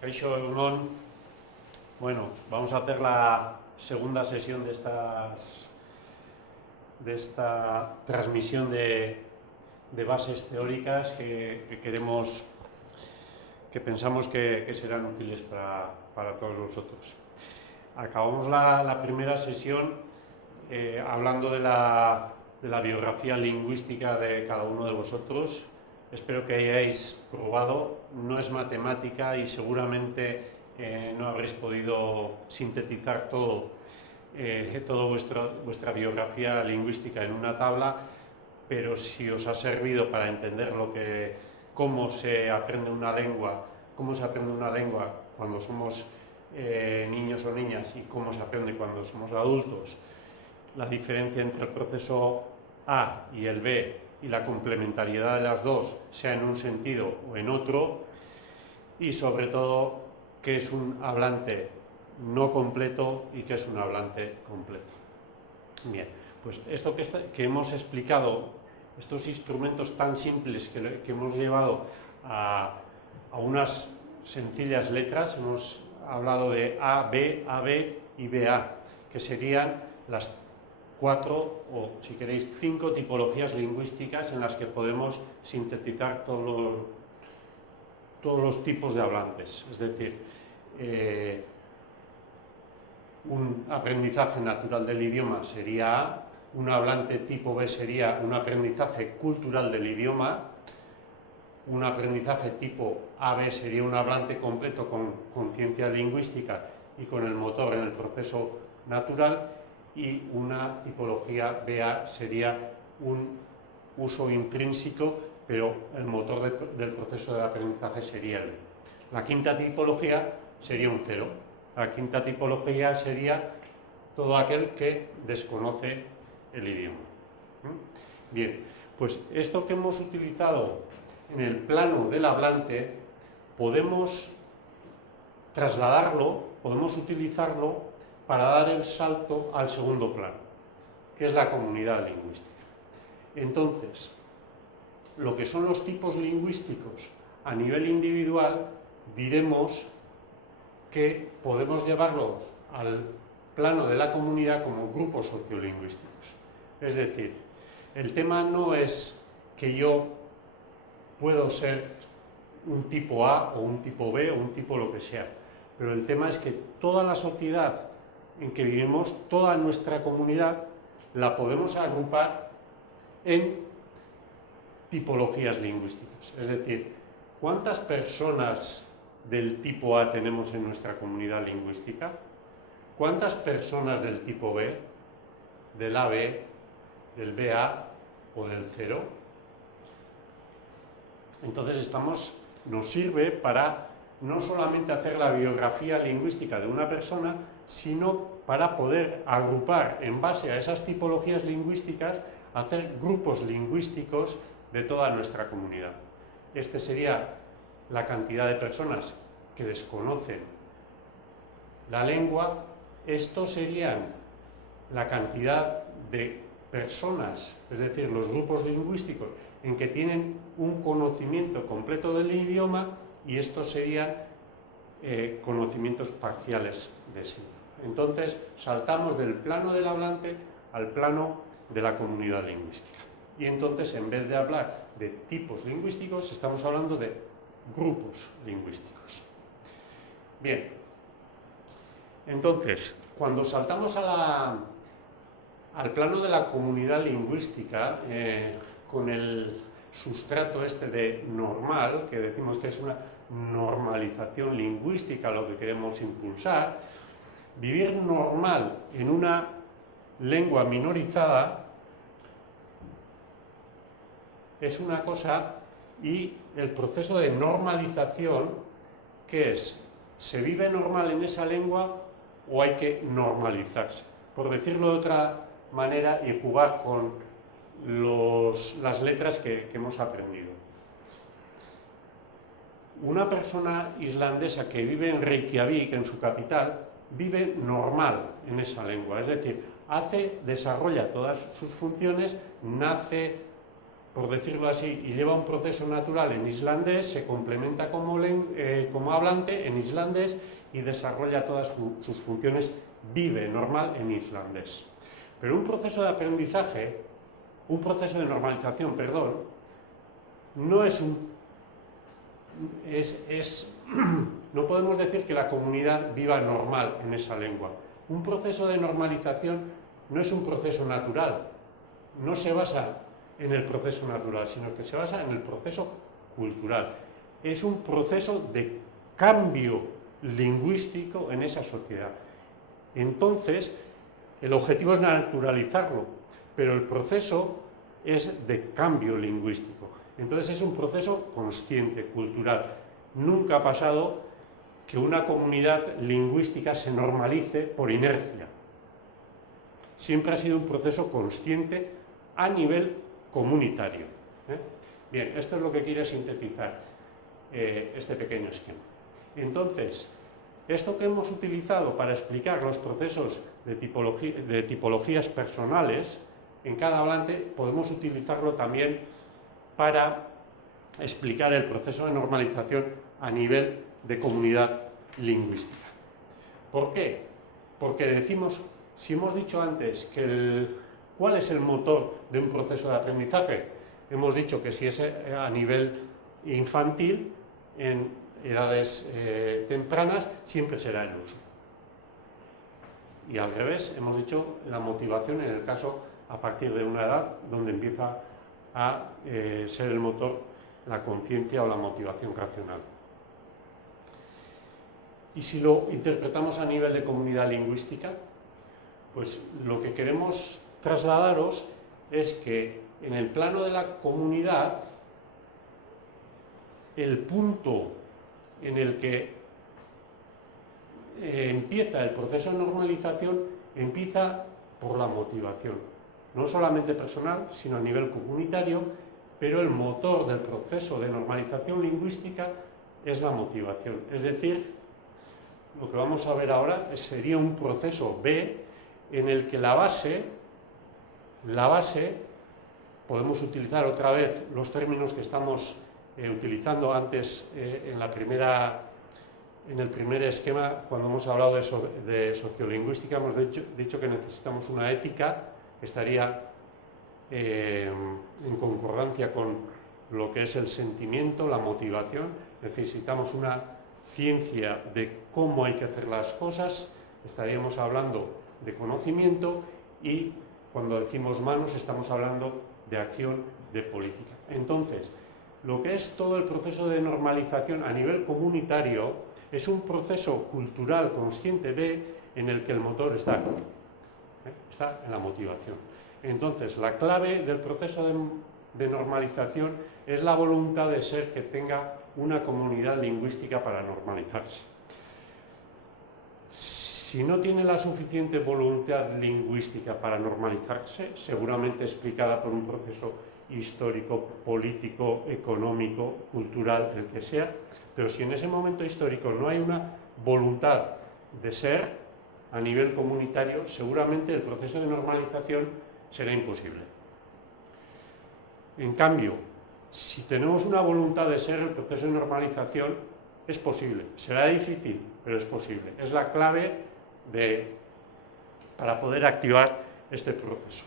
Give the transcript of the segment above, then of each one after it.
Kaixo Egunon. Bueno, vamos a hacer la segunda sesión de esta transmisión de bases teóricas que pensamos que serán útiles para todos vosotros. Acabamos la primera sesión hablando de la biografía lingüística de cada uno de vosotros. Espero que hayáis probado. No es matemática y seguramente no habréis podido sintetizar toda vuestra biografía lingüística en una tabla, pero si os ha servido para entender cómo se aprende una lengua cuando somos niños o niñas y cómo se aprende cuando somos adultos, la diferencia entre el proceso A y el B y la complementariedad de las dos, sea en un sentido o en otro, y sobre todo qué es un hablante no completo y qué es un hablante completo. Bien, pues esto que hemos explicado, estos instrumentos tan simples que hemos llevado a unas sencillas letras, hemos hablado de A, B y BA, que serían las 4 o, si queréis, 5 tipologías lingüísticas en las que podemos sintetizar todos los tipos de hablantes. Es decir, un aprendizaje natural del idioma sería A, un hablante tipo B sería un aprendizaje cultural del idioma, un aprendizaje tipo AB sería un hablante completo con conciencia lingüística y con el motor en el proceso natural, y una tipología BA sería un uso intrínseco, pero el motor del proceso de aprendizaje sería el B. La quinta tipología sería un 0. La quinta tipología sería todo aquel que desconoce el idioma. Bien, pues esto que hemos utilizado en el plano del hablante, podemos trasladarlo, podemos utilizarlo para dar el salto al segundo plano, que es la comunidad lingüística. Entonces, lo que son los tipos lingüísticos a nivel individual, diremos que podemos llevarlos al plano de la comunidad como grupos sociolingüísticos. Es decir, el tema no es que yo puedo ser un tipo A o un tipo B o un tipo lo que sea, pero el tema es que toda la sociedad en que vivimos, toda nuestra comunidad, la podemos agrupar en tipologías lingüísticas. Es decir, ¿cuántas personas del tipo A tenemos en nuestra comunidad lingüística? ¿Cuántas personas del tipo B, del AB, del BA o del 0? Entonces nos sirve para no solamente hacer la biografía lingüística de una persona, sino para poder agrupar en base a esas tipologías lingüísticas, hacer grupos lingüísticos de toda nuestra comunidad. Este sería la cantidad de personas que desconocen la lengua. Estos serían la cantidad de personas, es decir, los grupos lingüísticos en que tienen un conocimiento completo del idioma, y estos serían conocimientos parciales de sí. Entonces, saltamos del plano del hablante al plano de la comunidad lingüística. Y entonces, en vez de hablar de tipos lingüísticos, estamos hablando de grupos lingüísticos. Bien. Entonces, cuando saltamos al plano de la comunidad lingüística, con el sustrato este de normal, que decimos que es una normalización lingüística lo que queremos impulsar, vivir normal en una lengua minorizada es una cosa, y el proceso de normalización, ¿qué es? ¿Se vive normal en esa lengua o hay que normalizarse? Por decirlo de otra manera y jugar con las letras que hemos aprendido. Una persona islandesa que vive en Reykjavik, en su capital, vive normal en esa lengua, es decir, desarrolla todas sus funciones, nace, por decirlo así, y lleva un proceso natural en islandés, se complementa como hablante en islandés y desarrolla todas sus funciones, vive normal en islandés. Pero un proceso de aprendizaje, un proceso de normalización, perdón, no es no podemos decir que la comunidad viva normal en esa lengua. Un proceso de normalización no es un proceso natural, no se basa en el proceso natural, sino que se basa en el proceso cultural. Es un proceso de cambio lingüístico en esa sociedad. Entonces, el objetivo es naturalizarlo, pero el proceso es de cambio lingüístico. Entonces es un proceso consciente, cultural. Nunca ha pasado que una comunidad lingüística se normalice por inercia. Siempre ha sido un proceso consciente a nivel comunitario. Bien, esto es lo que quiere sintetizar este pequeño esquema. Entonces, esto que hemos utilizado para explicar los procesos de tipologías personales en cada hablante, podemos utilizarlo también para explicar el proceso de normalización a nivel de comunidad lingüística. ¿Por qué? Porque decimos, si hemos dicho antes que ¿cuál es el motor de un proceso de aprendizaje? Hemos dicho que si es a nivel infantil, en edades tempranas, siempre será el uso. Y al revés, hemos dicho la motivación en el caso a partir de una edad donde empieza a ser el motor la conciencia o la motivación racional. Y si lo interpretamos a nivel de comunidad lingüística, pues lo que queremos trasladaros es que en el plano de la comunidad, el punto en el que empieza el proceso de normalización empieza por la motivación, no solamente personal, sino a nivel comunitario, pero el motor del proceso de normalización lingüística es la motivación. Es decir, lo que vamos a ver ahora sería un proceso B en el que la base, podemos utilizar otra vez los términos que estamos utilizando antes en el primer esquema, cuando hemos hablado de sociolingüística, hemos dicho que necesitamos una ética que estaría en concordancia con lo que es el sentimiento, la motivación. Necesitamos una ciencia de cómo hay que hacer las cosas, estaríamos hablando de conocimiento, y cuando decimos manos estamos hablando de acción, de política. Entonces, lo que es todo el proceso de normalización a nivel comunitario es un proceso cultural consciente en el que el motor está aquí, está en la motivación. Entonces, la clave del proceso de normalización es la voluntad de ser que tenga una comunidad lingüística para normalizarse. Si no tiene la suficiente voluntad lingüística para normalizarse, seguramente explicada por un proceso histórico, político, económico, cultural, el que sea, pero si en ese momento histórico no hay una voluntad de ser a nivel comunitario, seguramente el proceso de normalización será imposible. En cambio, si tenemos una voluntad de ser, el proceso de normalización es posible. Será difícil, pero es posible. Es la clave para poder activar este proceso.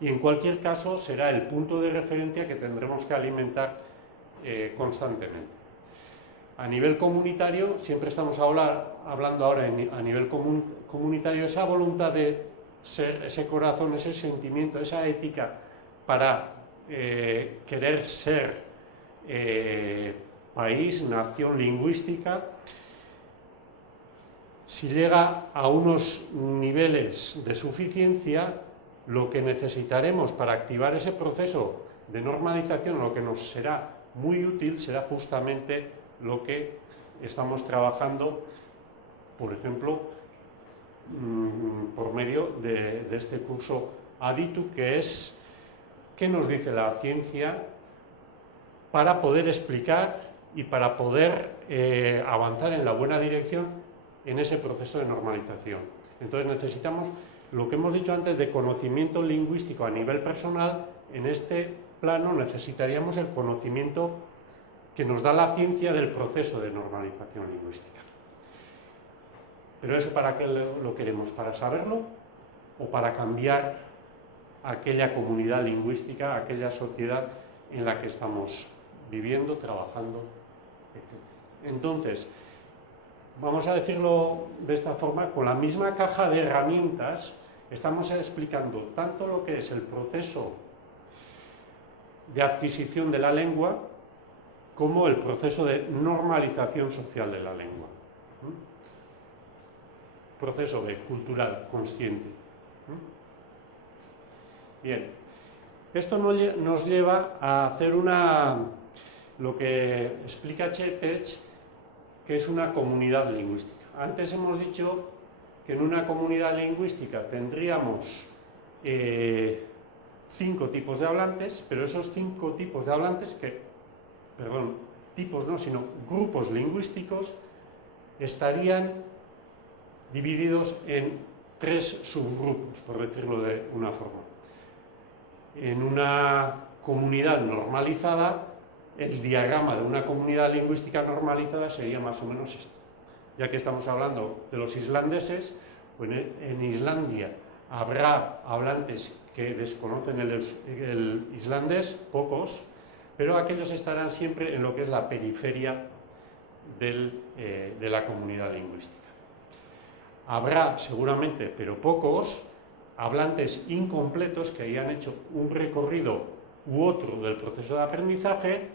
Y en cualquier caso será el punto de referencia que tendremos que alimentar constantemente. A nivel comunitario, siempre estamos hablando ahora a nivel comunitario, esa voluntad de ser, ese corazón, ese sentimiento, esa ética para querer ser país, nación lingüística, si llega a unos niveles de suficiencia, lo que necesitaremos para activar ese proceso de normalización, lo que nos será muy útil, será justamente lo que estamos trabajando, por ejemplo, por medio de este curso Aditu, que es qué nos dice la ciencia para poder explicar y para poder avanzar en la buena dirección en ese proceso de normalización. Entonces necesitamos lo que hemos dicho antes de conocimiento lingüístico a nivel personal, en este plano necesitaríamos el conocimiento que nos da la ciencia del proceso de normalización lingüística. Pero eso, ¿para qué lo queremos? ¿Para saberlo o para cambiar aquella comunidad lingüística, aquella sociedad en la que estamos viviendo, trabajando, etc.? Entonces, vamos a decirlo de esta forma, con la misma caja de herramientas estamos explicando tanto lo que es el proceso de adquisición de la lengua como el proceso de normalización social de la lengua. Proceso B, cultural, consciente. Bien, esto nos lleva a hacer lo que explica Čepeš, que es una comunidad lingüística. Antes hemos dicho que en una comunidad lingüística tendríamos 5 tipos de hablantes, pero esos 5 tipos de hablantes tipos no, sino grupos lingüísticos, estarían divididos en 3 subgrupos, por decirlo de una forma. En una comunidad normalizada, el diagrama de una comunidad lingüística normalizada sería más o menos esto. Ya que estamos hablando de los islandeses, pues en Islandia habrá hablantes que desconocen el islandés, pocos, pero aquellos estarán siempre en lo que es la periferia de la comunidad lingüística. Habrá seguramente, pero pocos, hablantes incompletos que hayan hecho un recorrido u otro del proceso de aprendizaje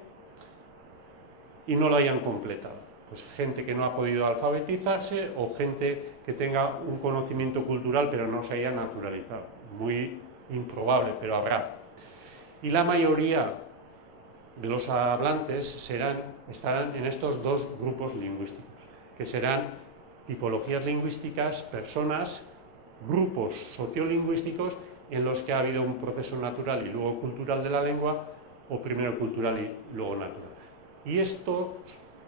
y no lo hayan completado. Pues gente que no ha podido alfabetizarse o gente que tenga un conocimiento cultural pero no se haya naturalizado. Muy improbable, pero habrá. Y la mayoría de los hablantes estarán en estos 2 grupos lingüísticos, que serán tipologías lingüísticas, personas, grupos sociolingüísticos en los que ha habido un proceso natural y luego cultural de la lengua, o primero cultural y luego natural. Y estos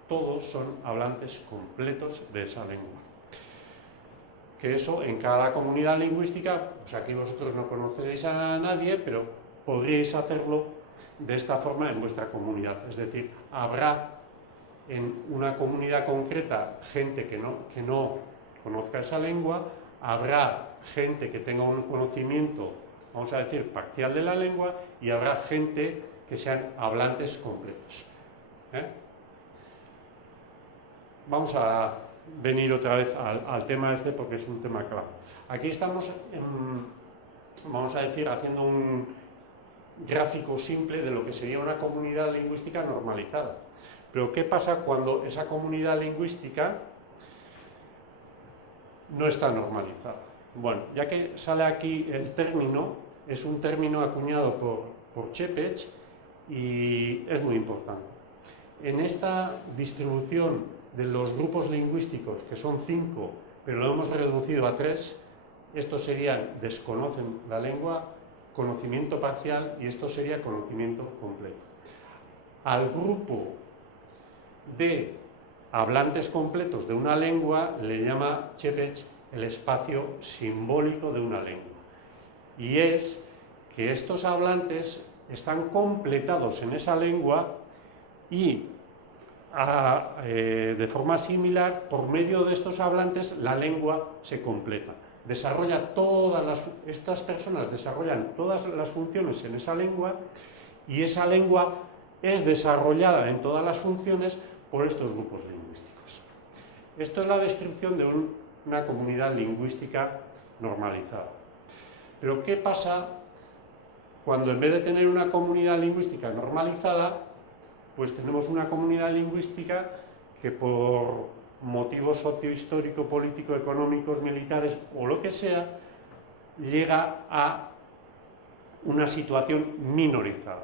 todos son hablantes completos de esa lengua. Que eso en cada comunidad lingüística, pues aquí vosotros no conocéis a nadie, pero podríais hacerlo de esta forma en vuestra comunidad. Es decir, habrá en una comunidad concreta gente que no conozca esa lengua, habrá gente que tenga un conocimiento, vamos a decir, parcial de la lengua, y habrá gente que sean hablantes completos. Vamos a venir otra vez al tema este porque es un tema clave. Aquí estamos, vamos a decir, haciendo un gráfico simple de lo que sería una comunidad lingüística normalizada. Pero ¿qué pasa cuando esa comunidad lingüística no está normalizada? Bueno, ya que sale aquí el término, es un término acuñado por Čepeš y es muy importante. En esta distribución de los grupos lingüísticos, que son 5, pero lo hemos reducido a 3, estos serían desconocen la lengua, conocimiento parcial, y esto sería conocimiento completo. Al grupo de hablantes completos de una lengua le llama Čepeš el espacio simbólico de una lengua. Y es que estos hablantes están completados en esa lengua y de forma similar, por medio de estos hablantes, la lengua se completa. Estas personas desarrollan todas las funciones en esa lengua y esa lengua es desarrollada en todas las funciones por estos grupos lingüísticos. Esto es la descripción de una comunidad lingüística normalizada. Pero ¿qué pasa cuando en vez de tener una comunidad lingüística normalizada, pues tenemos una comunidad lingüística que por motivos sociohistórico, político, económicos, militares o lo que sea, llega a una situación minorizada?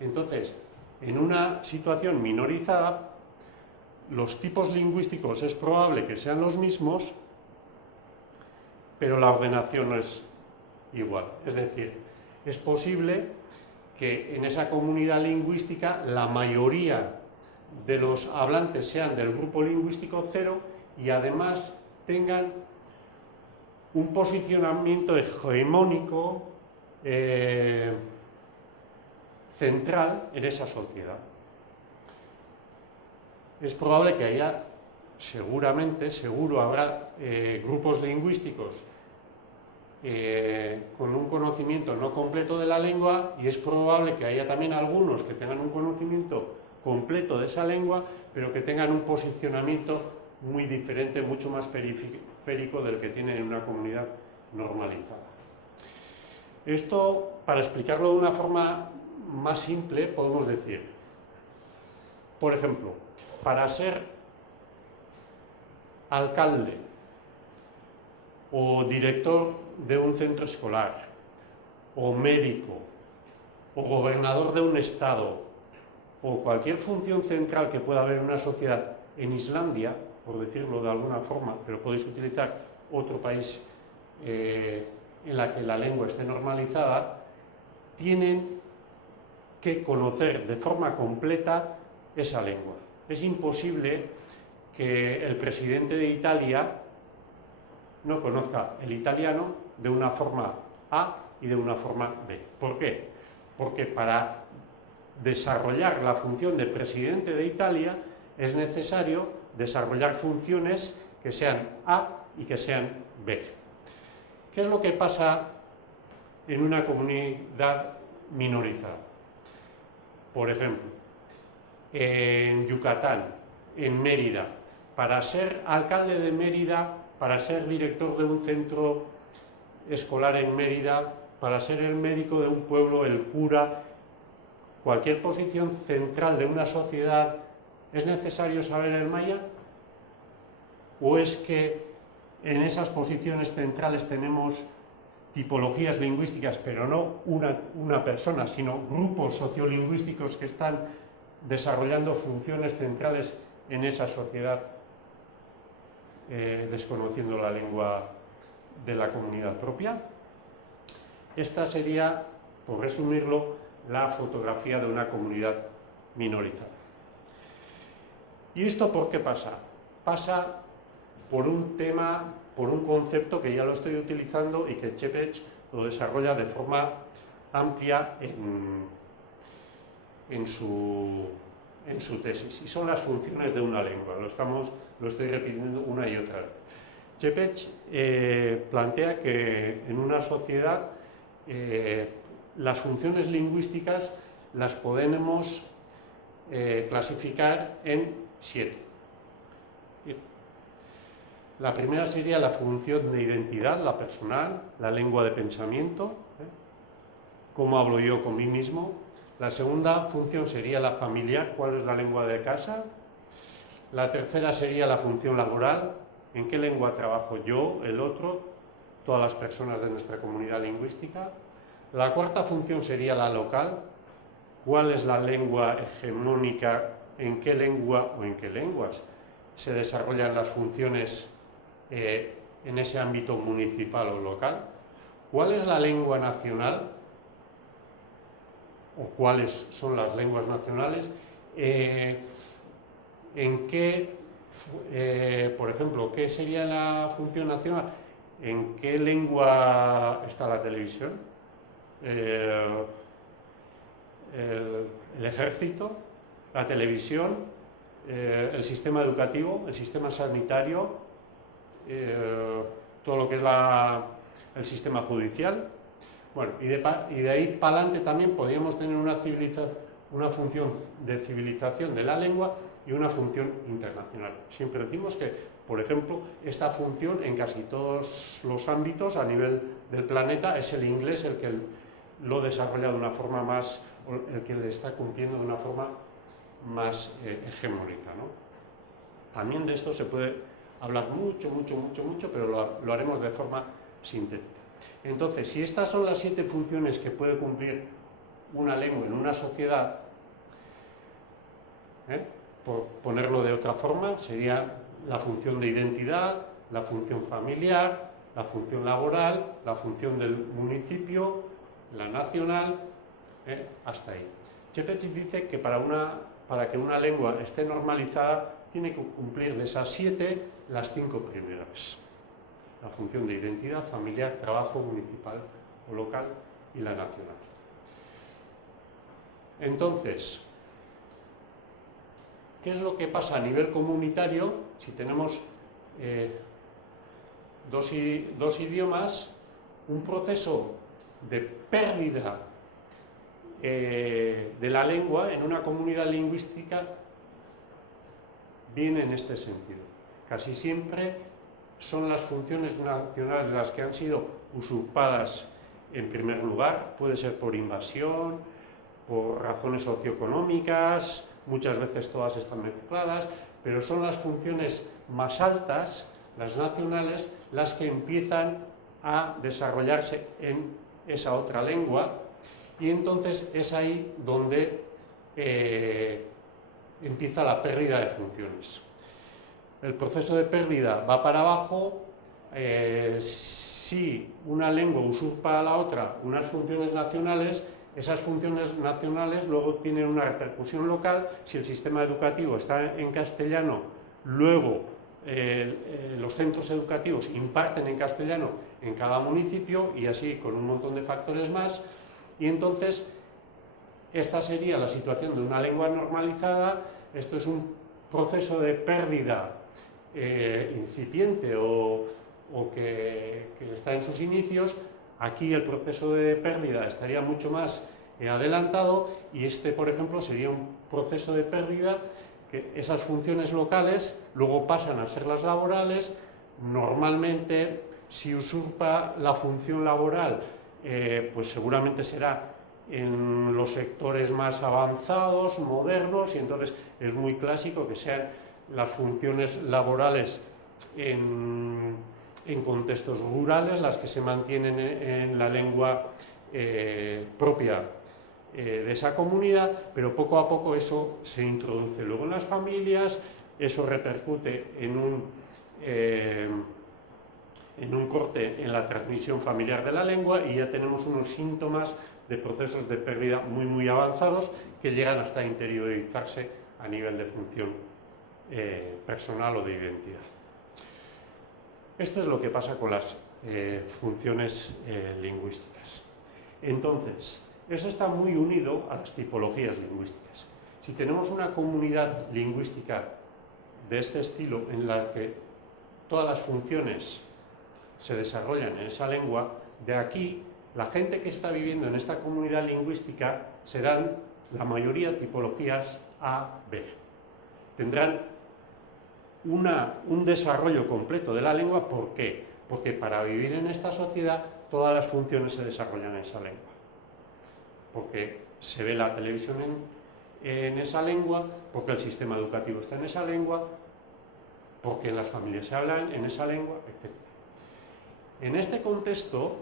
Entonces, en una situación minorizada, los tipos lingüísticos es probable que sean los mismos, pero la ordenación no es igual. Es decir, es posible que en esa comunidad lingüística la mayoría de los hablantes sean del grupo lingüístico 0 y además tengan un posicionamiento hegemónico central en esa sociedad. Es probable que haya, seguro habrá grupos lingüísticos con un conocimiento no completo de la lengua, y es probable que haya también algunos que tengan un conocimiento completo de esa lengua, pero que tengan un posicionamiento muy diferente, mucho más periférico del que tienen en una comunidad normalizada. Esto, para explicarlo de una forma más simple, podemos decir, por ejemplo, para ser alcalde o director de un centro escolar, o médico, o gobernador de un estado, o cualquier función central que pueda haber en una sociedad en Islandia, por decirlo de alguna forma, pero podéis utilizar otro país en la que la lengua esté normalizada, tienen que conocer de forma completa esa lengua. Es imposible que el presidente de Italia no conozca el italiano de una forma A y de una forma B. ¿Por qué? Porque para desarrollar la función de presidente de Italia es necesario desarrollar funciones que sean A y que sean B. ¿Qué es lo que pasa en una comunidad minorizada? Por ejemplo, en Yucatán, en Mérida, para ser alcalde de Mérida, para ser director de un centro escolar en Mérida, para ser el médico de un pueblo, el cura, cualquier posición central de una sociedad, ¿es necesario saber el maya? ¿O es que en esas posiciones centrales tenemos tipologías lingüísticas, pero no una persona, sino grupos sociolingüísticos que están desarrollando funciones centrales en esa sociedad, desconociendo la lengua de la comunidad propia? Esta sería, por resumirlo, la fotografía de una comunidad minorizada. ¿Y esto por qué pasa? Pasa por un tema, por un concepto que ya lo estoy utilizando y que Čepeš lo desarrolla de forma amplia en su tesis, y son las funciones de una lengua. Lo estoy repitiendo una y otra vez. Čepeš plantea que en una sociedad las funciones lingüísticas las podemos clasificar en 7. La primera sería la función de identidad, la personal, la lengua de pensamiento, cómo hablo yo con mí mismo. La segunda función sería la familiar, cuál es la lengua de casa. La tercera sería la función laboral, en qué lengua trabajo yo, el otro, todas las personas de nuestra comunidad lingüística. La cuarta función sería la local, cuál es la lengua hegemónica, en qué lengua o en qué lenguas se desarrollan las funciones en ese ámbito municipal o local. ¿Cuál es la lengua nacional? ¿O cuáles son las lenguas nacionales? ¿En qué, por ejemplo, qué sería la función nacional? ¿En qué lengua está la televisión? El ejército, la televisión, el sistema educativo, el sistema sanitario, todo lo que es el sistema judicial. Bueno, y de ahí para adelante también podríamos tener una función de civilización de la lengua y una función internacional. Siempre decimos que, por ejemplo, esta función en casi todos los ámbitos a nivel del planeta es el inglés el que lo desarrolla de una forma más, el que le está cumpliendo de una forma más hegemónica, ¿no? También de esto se puede hablar mucho, pero lo haremos de forma sintética. Entonces, si estas son las 7 funciones que puede cumplir una lengua en una sociedad, por ponerlo de otra forma, sería la función de identidad, la función familiar, la función laboral, la función del municipio, la nacional, hasta ahí. Čepeš dice que para que una lengua esté normalizada tiene que cumplir de esas 7 las 5 primeras. La función de identidad, familiar, trabajo, municipal o local y la nacional. Entonces, ¿qué es lo que pasa a nivel comunitario si tenemos dos idiomas? Un proceso de pérdida de la lengua en una comunidad lingüística viene en este sentido. Casi siempre son las funciones nacionales las que han sido usurpadas en primer lugar, puede ser por invasión, por razones socioeconómicas, muchas veces todas están mezcladas, pero son las funciones más altas, las nacionales, las que empiezan a desarrollarse en esa otra lengua, y entonces es ahí donde empieza la pérdida de funciones. El proceso de pérdida va para abajo. Si una lengua usurpa a la otra unas funciones nacionales, esas funciones nacionales luego tienen una repercusión local. Si el sistema educativo está en castellano, luego los centros educativos imparten en castellano en cada municipio, y así con un montón de factores más, y entonces esta sería la situación de una lengua normalizada. Esto es un proceso de pérdida incipiente o que está en sus inicios. Aquí el proceso de pérdida estaría mucho más adelantado, y este, por ejemplo, sería un proceso de pérdida que esas funciones locales luego pasan a ser las laborales. Normalmente, si usurpa la función laboral, pues seguramente será en los sectores más avanzados, modernos, y entonces es muy clásico que sean las funciones laborales en contextos rurales las que se mantienen en la lengua propia de esa comunidad, pero poco a poco eso se introduce luego en las familias. Eso repercute en un corte en la transmisión familiar de la lengua, y ya tenemos unos síntomas de procesos de pérdida muy avanzados que llegan hasta interiorizarse a nivel de función personal o de identidad. Esto es lo que pasa con las funciones lingüísticas. Entonces, eso está muy unido a las tipologías lingüísticas. Si tenemos una comunidad lingüística de este estilo, en la que todas las funciones se desarrollan en esa lengua, de aquí la gente que está viviendo en esta comunidad lingüística serán la mayoría tipologías A, B. Tendrán un desarrollo completo de la lengua. ¿Por qué? Porque para vivir en esta sociedad todas las funciones se desarrollan en esa lengua. Porque se ve la televisión en esa lengua, porque el sistema educativo está en esa lengua, porque en las familias se hablan en esa lengua, etc. En este contexto,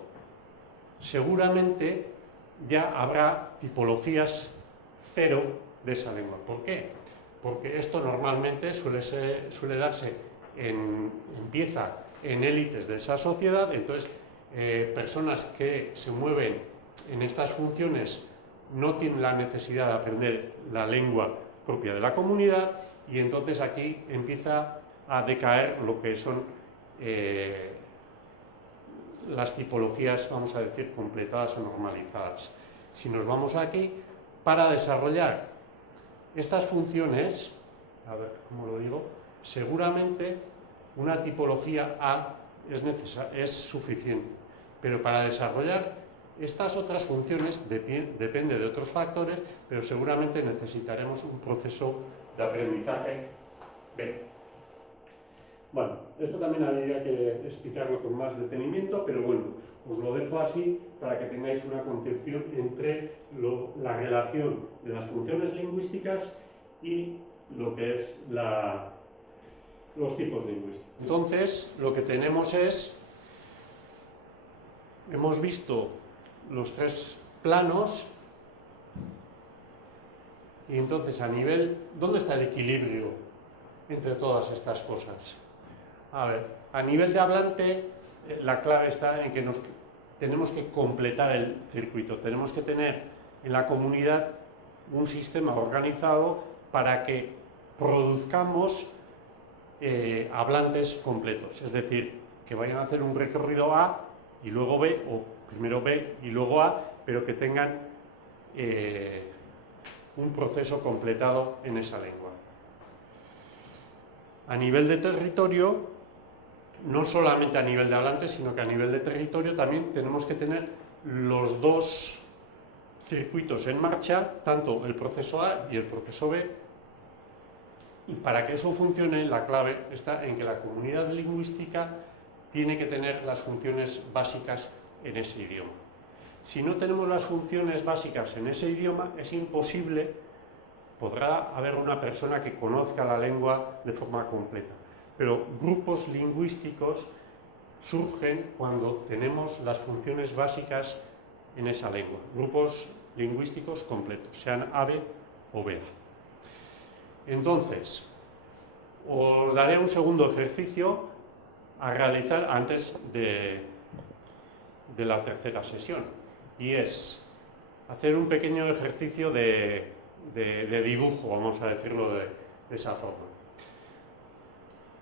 seguramente ya habrá tipologías cero de esa lengua. ¿Por qué? Porque esto normalmente suele darse empieza en élites de esa sociedad. Entonces, personas que se mueven en estas funciones no tienen la necesidad de aprender la lengua propia de la comunidad, y entonces aquí empieza a decaer lo que son las tipologías, vamos a decir, completadas o normalizadas. Si nos vamos aquí, para desarrollar estas funciones, a ver cómo lo digo, seguramente una tipología A es suficiente, pero para desarrollar estas otras funciones depende de otros factores, pero seguramente necesitaremos un proceso de aprendizaje B. Bueno, esto también habría que explicarlo con más detenimiento, pero bueno, os lo dejo así para que tengáis una concepción entre la relación de las funciones lingüísticas y lo que es los tipos lingüísticos. Entonces, lo que tenemos hemos visto los tres planos, y entonces a nivel, ¿dónde está el equilibrio entre todas estas cosas? A ver, a nivel de hablante, la clave está en que tenemos que completar el circuito, tenemos que tener en la comunidad un sistema organizado para que produzcamos hablantes completos, es decir, que vayan a hacer un recorrido A y luego B, o primero B y luego A, pero que tengan un proceso completado en esa lengua. A nivel de territorio, no solamente a nivel de hablantes, sino que a nivel de territorio también tenemos que tener los dos circuitos en marcha, tanto el proceso A y el proceso B, y para que eso funcione, la clave está en que la comunidad lingüística tiene que tener las funciones básicas en ese idioma. Si no tenemos las funciones básicas en ese idioma, es imposible, podrá haber una persona que conozca la lengua de forma completa, pero grupos lingüísticos surgen cuando tenemos las funciones básicas en esa lengua, grupos lingüísticos completos, sean AB o BA. Entonces, os daré un segundo ejercicio a realizar antes de la tercera sesión, y es hacer un pequeño ejercicio de dibujo, vamos a decirlo de esa forma.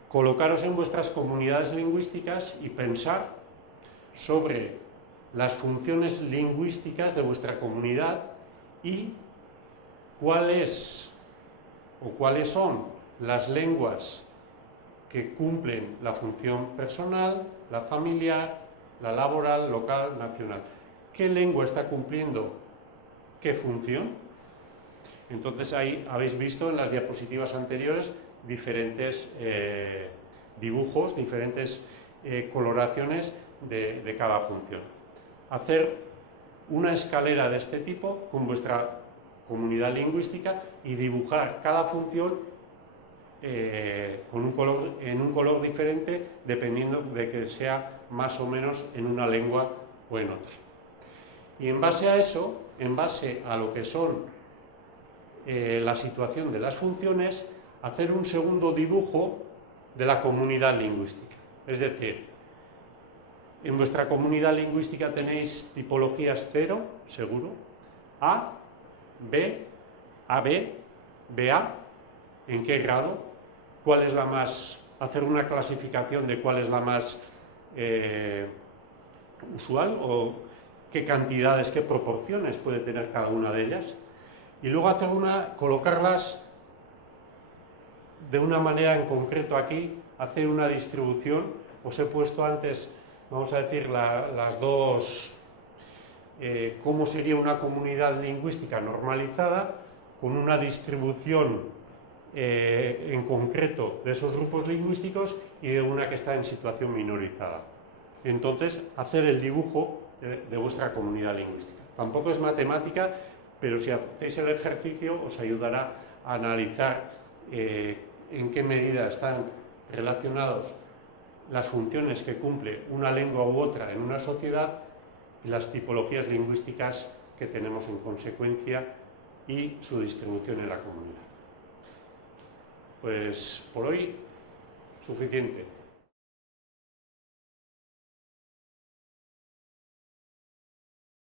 Colocaros en vuestras comunidades lingüísticas y pensar sobre las funciones lingüísticas de vuestra comunidad y cuáles son las lenguas que cumplen la función personal, la familiar, la laboral, local, nacional. ¿Qué lengua está cumpliendo qué función? Entonces ahí habéis visto en las diapositivas anteriores diferentes dibujos, diferentes coloraciones de cada función. Hacer una escalera de este tipo con vuestra comunidad lingüística y dibujar cada función en un color diferente dependiendo de que sea más o menos en una lengua o en otra. Y en base a eso, en base a lo que son la situación de las funciones, hacer un segundo dibujo de la comunidad lingüística. Es decir, en vuestra comunidad lingüística tenéis tipologías 0, seguro, A, B, AB, BA, ¿en qué grado? ¿Cuál es la más? Hacer una clasificación de cuál es la más usual o qué cantidades, qué proporciones puede tener cada una de ellas. Y luego colocarlas de una manera en concreto aquí, hacer una distribución. Os he puesto antes, vamos a decir, las dos, cómo sería una comunidad lingüística normalizada, con una distribución en concreto de esos grupos lingüísticos y de una que está en situación minorizada. Entonces, hacer el dibujo de vuestra comunidad lingüística. Tampoco es matemática, pero si hacéis el ejercicio os ayudará a analizar en qué medida están relacionados las funciones que cumple una lengua u otra en una sociedad y las tipologías lingüísticas que tenemos en consecuencia y su distribución en la comunidad. Pues por hoy, suficiente.